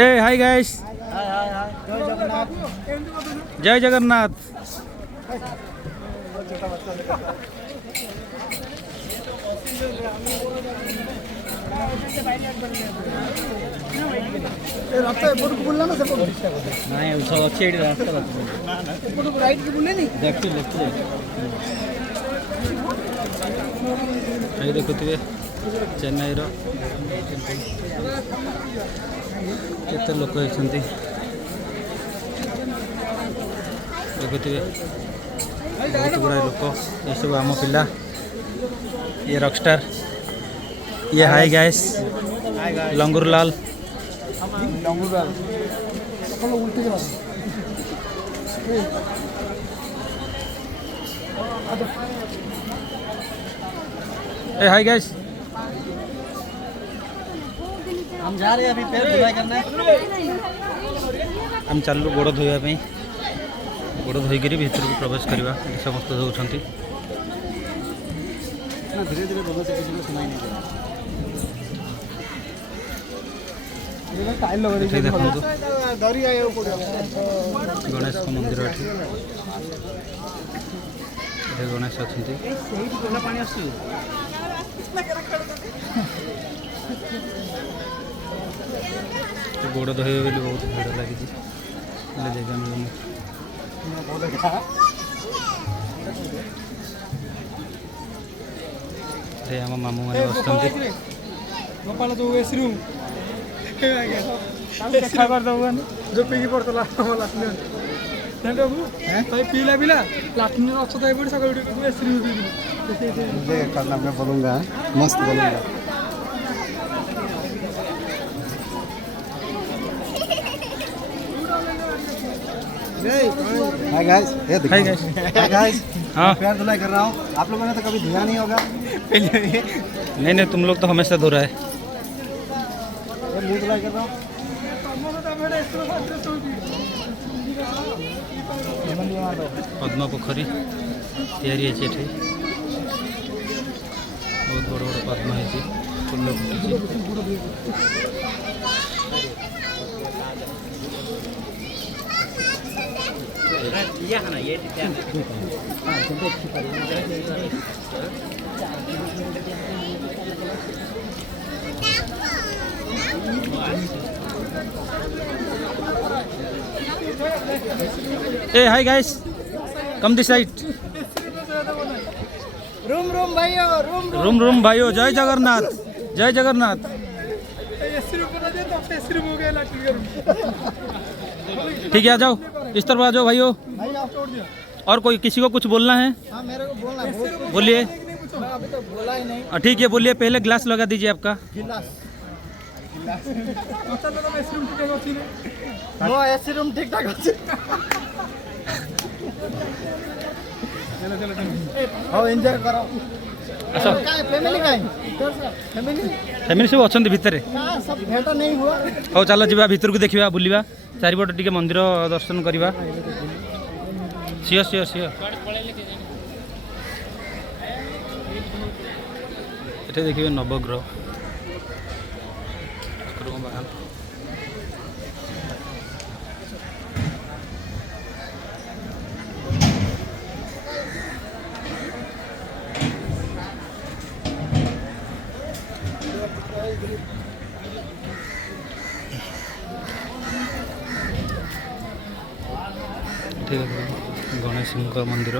ए hi guys, जय जगन्नाथ। देखुए चेन्नई केते लोक होती देखुए बहुत गुड़ा लोक ये सब आम पिला ये रॉकस्टार ये हाय गाइस लंगूर लाल ए हाय गाइस हम जा रहे हैं अभी पैर धुलाई करना है। हम चलू गोड़ धोइबा गोड़ धोईक भीतर को प्रवेश करवा समस्त होती धीरे धीरे बोलो से किसी को सुनाई नहीं देगा। देखो गणेश मंदिर ये गणेश अच्छा गोड़ धोइबे बोली बहुत भीड़ लगी आम मामू मैंने बस जो पी पड़ता पीला पीला लाटन अच्छा पड़े सकाल करना मैं बोलूँगा मस्त बोलूँगा। Hi guys, hi guys. Hi guys, हाँ पैर धुलाई कर रहा हूँ। आप लोगों ने तो कभी धुला नहीं होगा। नहीं तुम लोग तो हमेशा धो रहा है। मुँह धुलाई कर रहा हूँ। पद्म पोखरी तैयारी है बहुत बड़ बड़ पद्म है फूल फुटी ए hi guys come this side room भाइयों रूम भाइयों जय जगन्नाथ जय जगन्नाथ। ठीक है आ जाओ इस तरफ आ जाओ भाइयों। और कोई किसी को कुछ बोलना है? हाँ मेरे को बोलना है। बोलिए। अभी तो बोला ही नहीं। ठीक है बोलिए पहले ग्लास लगा दीजिए आपका। एसी रूम ठीक ठाक अच्छे एंजॉय करो। अच्छा फैमिली फैमिली सब अच्छा भितर सब भेट नहीं हुआ। हो चलो जा भितर को देखा बुलवा चारिपट टे मंदिर दर्शन करवा। सियोर सियोर सियोर ये देखिए नवग्रह गणेश मंदिर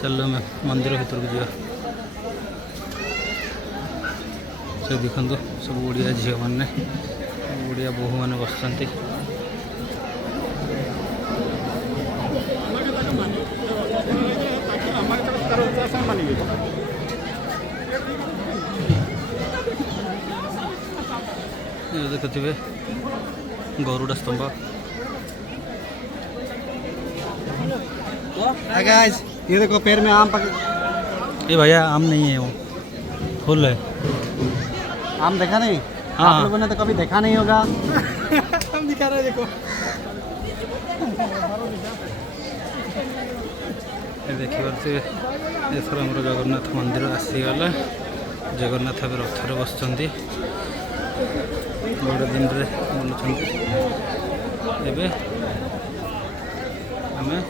चलो मैं मंदिर भीतर को जा से देखो सब ओडिया झील मैंने ओडिया बोहू मैंने बसुँच ये देखुथिबे गरुड़ स्तंभ। गाइस ये देखो पैर में आम पक ये भैया आम नहीं है, वो फूल है। आम देखा नहीं? हाँ। आप लोगों ने तो कभी देखा नहीं होगा। हम दिखा रहे देखो। ये देखि पारथिबे एथर हमर जगन्नाथ मंदिर आसीगला। जगन्नाथ अब रथरे बसचंती, बड़ दिन रे बोलुचंती। एबे हमें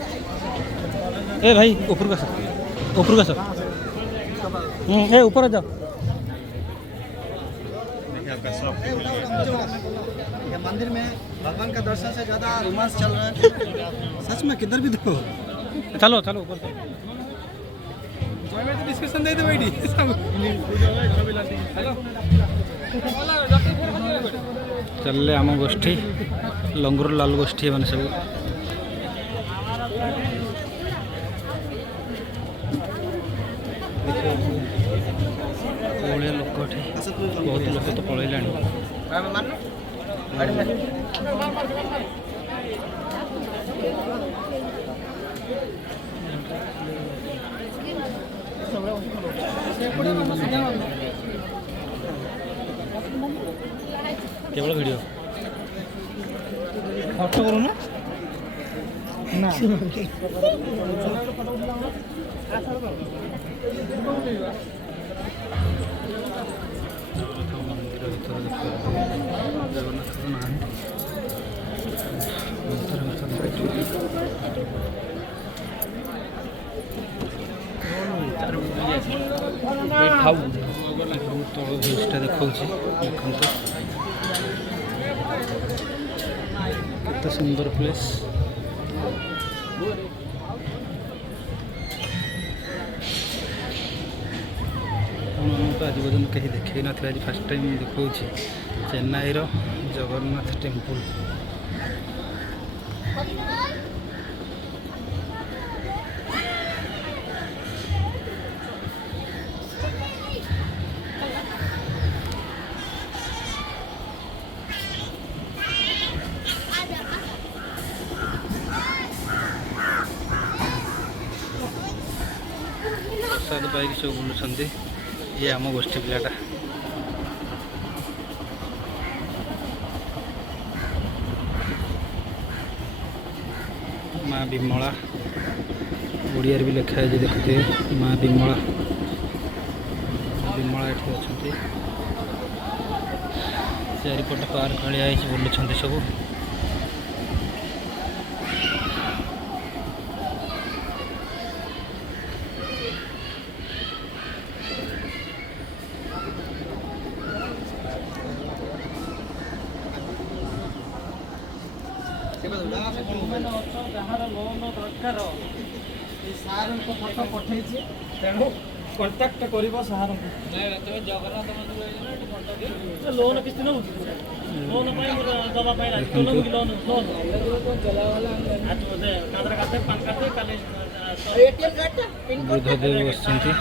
ए भाई ऊपर का सर, ऊपर का सर। ए ऊपर जाओ। ये मंदिर में भगवान का दर्शन से ज्यादा रोमांस चल रहा है। सच में किधर भी देखो। चलो चलो ऊपर चलो। डिस्कशन दे दे बैठी। चलले आम गोष्ठी लंगुर लाल गोष्ठी मैंने सब ओडिया लोक बहुत लोक तो पलैला। केवल वीडियो फोटो करो ना ना तल भ्यूजटा देखा देखते केते सुंदर प्लेस। तो आज पर्यटन कहीं देखे ना आज फास्ट टाइम देखा चेन्नई जगन्नाथ टेम्पल। प्रसाद पाई सब बुलूं। ये आम गोष्ठी पिलाटा माँ विमला ओडिया भी लिखा है देखते माँ विमला। विमला ये अच्छा चारिपट पार्क भाया बुलूं सब। ଯାହାର ଲୋନ୍ ଦରକାର ଏ ସାର୍ଙ୍କ ଫଟୋ ପଠେଇଛି, ତେଣୁ କଣ୍ଟାକ୍ଟ କରିବ ସାର୍ଙ୍କୁ। ଜଗନ୍ନାଥ ମନ୍ଦିର ଲୋନ୍ କିଛି ନେଉଛି ଲୋନ୍ ପାଇଁ ଦେବା ପାଇଁ ଲୋନ୍ କାର୍ଡ କାଟେ ପାନ୍ କାଟେ କାଲି ଏଟିଏମ୍ କାର୍ଡଟା ବୁଦ୍ଧଦେବ ବସିଛନ୍ତି।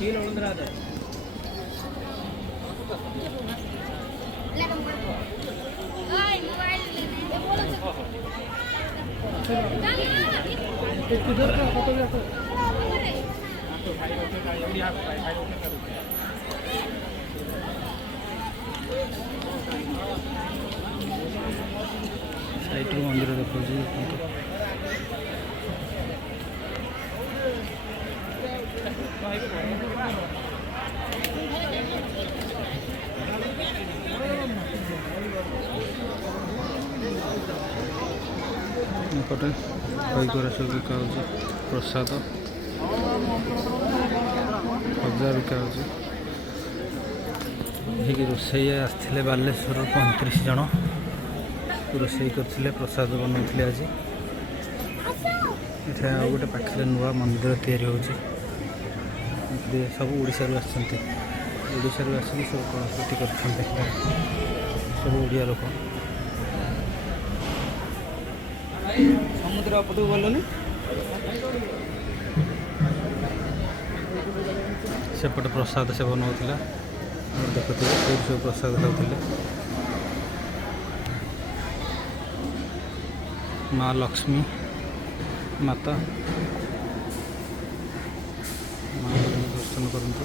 கீழே விழுந்துடாத. साइड मंदिर देखा पटे खईगरा सब बिका प्रसाद खजा बिका। ଏଠିକି ରୋଷେଇ ଆସିଥିଲେ ବାଲେଶ୍ୱରରୁ 35 ଜଣ ରୋଷେଇ କରିଥିଲେ, ପ୍ରସାଦ ବନାଉଥିଲେ ଆଜି। ଏଠି ଆଉ ଗୋଟେ ପାଖରେ ନୂଆ ମନ୍ଦିର ତିଆରି ହେଉଛି। ସବୁ ଓଡ଼ିଶାରୁ ଆସିଛନ୍ତି, ଓଡ଼ିଶାରୁ ଆସିକି ସବୁ କଳାକୃତି କରୁଛନ୍ତି, ସବୁ ଓଡ଼ିଆ ଲୋକ। ସମୁଦ୍ର ପଟକୁ ଗଲନି? ସେପଟେ ପ୍ରସାଦ ସେବନ ହେଉଥିଲା, ଦେଖୁଥିବେ ସେଇଠି ସବୁ ପ୍ରସାଦ ଖାଉଥିଲେ। ମା ଲକ୍ଷ୍ମୀ ମାତା, ମାଙ୍କୁ ଦର୍ଶନ କରନ୍ତୁ।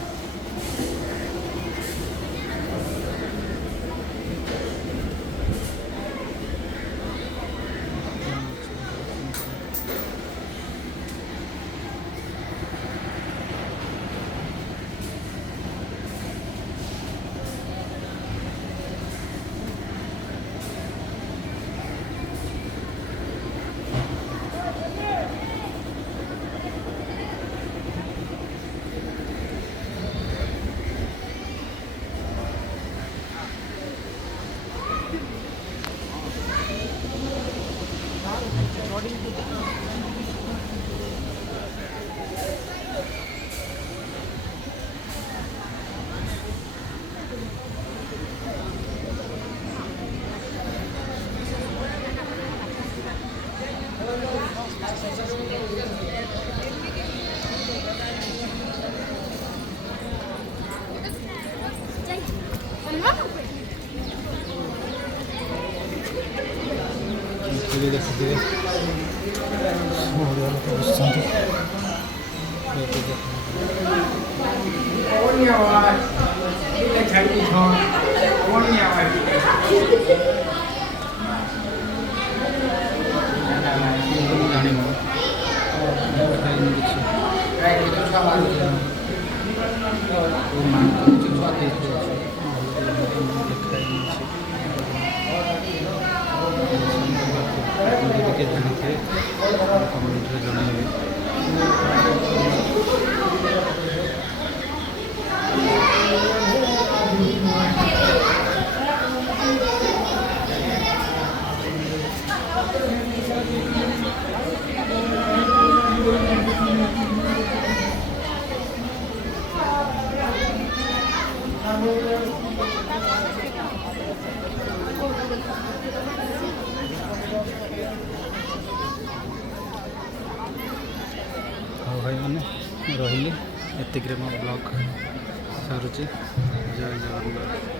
ଦେଖିଥିବେ ଓଡ଼ିଆ ଲୋକ ବସିଛନ୍ତି। ଜାଣିନି କିଛି ଟିକେ ଜାଣିଥିବେ କମେଣ୍ଟରେ ଜଣାଇବେ। ହଉ ଭାଇମାନେ ରହିଲି, ଏତିକିରେ ମୋ ବ୍ଲଗ୍ ସରୁଛି। ଜୟ ଜଗନ୍ନାଥ।